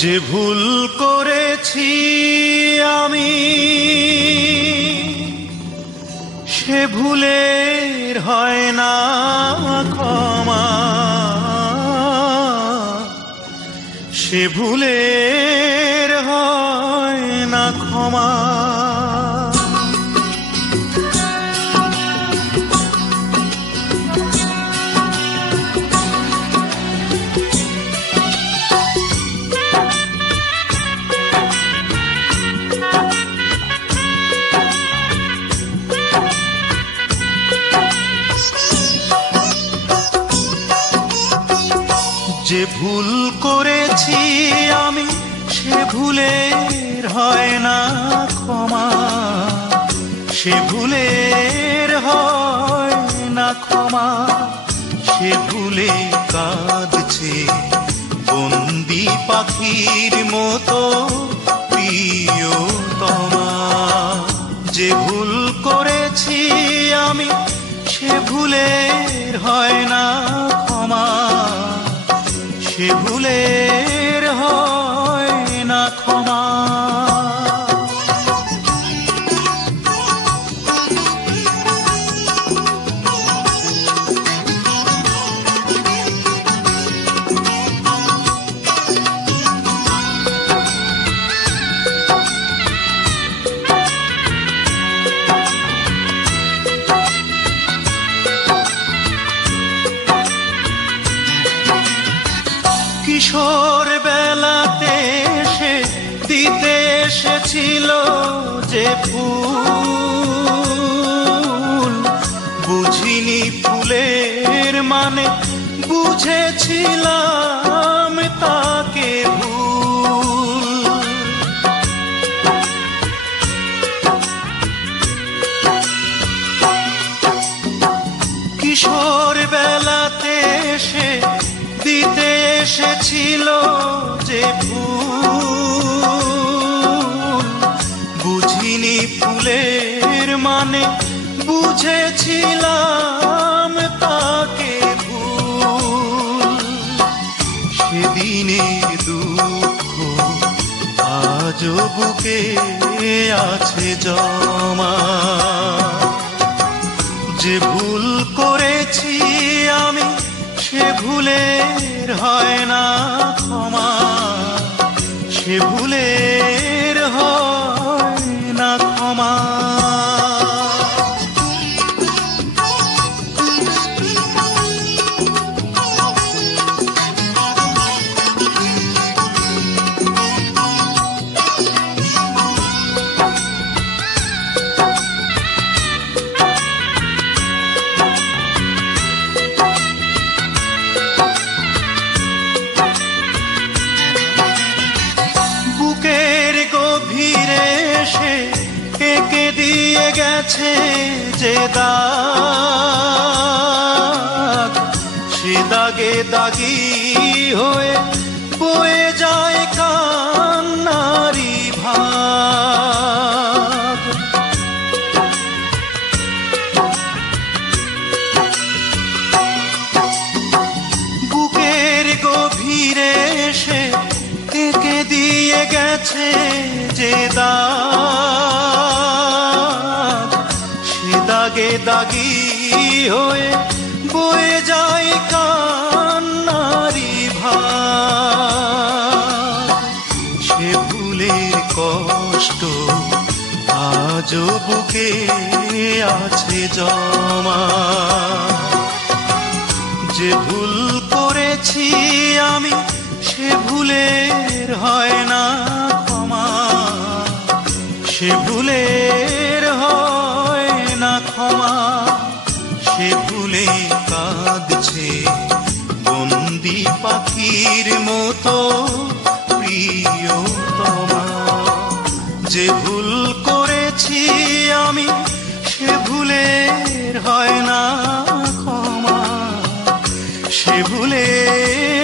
যে ভুল করেছি আমি সে ভুলের হয় না ক্ষমা, সে ভুলের হয় না ক্ষমা। যে ভুল করেছি আমি সে ভুলের হয় না ক্ষমা, সে ভুলের হয় না ক্ষমা। সে ভুলে কাঁদছে বন্দি পাখির মতো প্রিয়তমা। যে ভুল করেছি আমি সে ভুলের হয় না ক্ষমা, সে ভুলের হয় না ক্ষমা। কিশোর বেলাতে সে দিতে এসেছিল যে ফুল, বুঝিনি ফুলের মানে, বুঝেছিলাম তাকে ভুল। কিশোর বেলাতে সে দিতে এসেছিল যে ফুল, বুঝিনি ফুলের মানে, বুঝেছিলাম তাকে ভুল। সেদিনের দুঃখ আজও বুকে আছে জমা। যে ভুল করেছি আমি সে ভুলের হয় না ক্ষমা, সে ভুলের হয় না ক্ষমা। বুকের গভীরে সে এঁকে দিয়ে গেছে যে দাগ, সে দাগে দাগি হয়ে বয়ে যায় কান্নারি ভাগ। বুকের গভীরে সে এঁকে দিয়ে গেছে যে দাগ, সে দাগে দাগি হয়ে বয়ে যায় কান্নারি ভাগ। সে ভুলের কষ্ট আজও বুকে আছে জমা। যে ভুল করেছি আমি সে ভুলের হয় না ক্ষমা, সে ভুলের হয় না ক্ষমা। সে ভুলে কাঁদছে বন্দি পাখির মতো প্রিয়তমা। যে ভুল করেছি আমি সে ভুলের হয় না ক্ষমা, সে ভুলের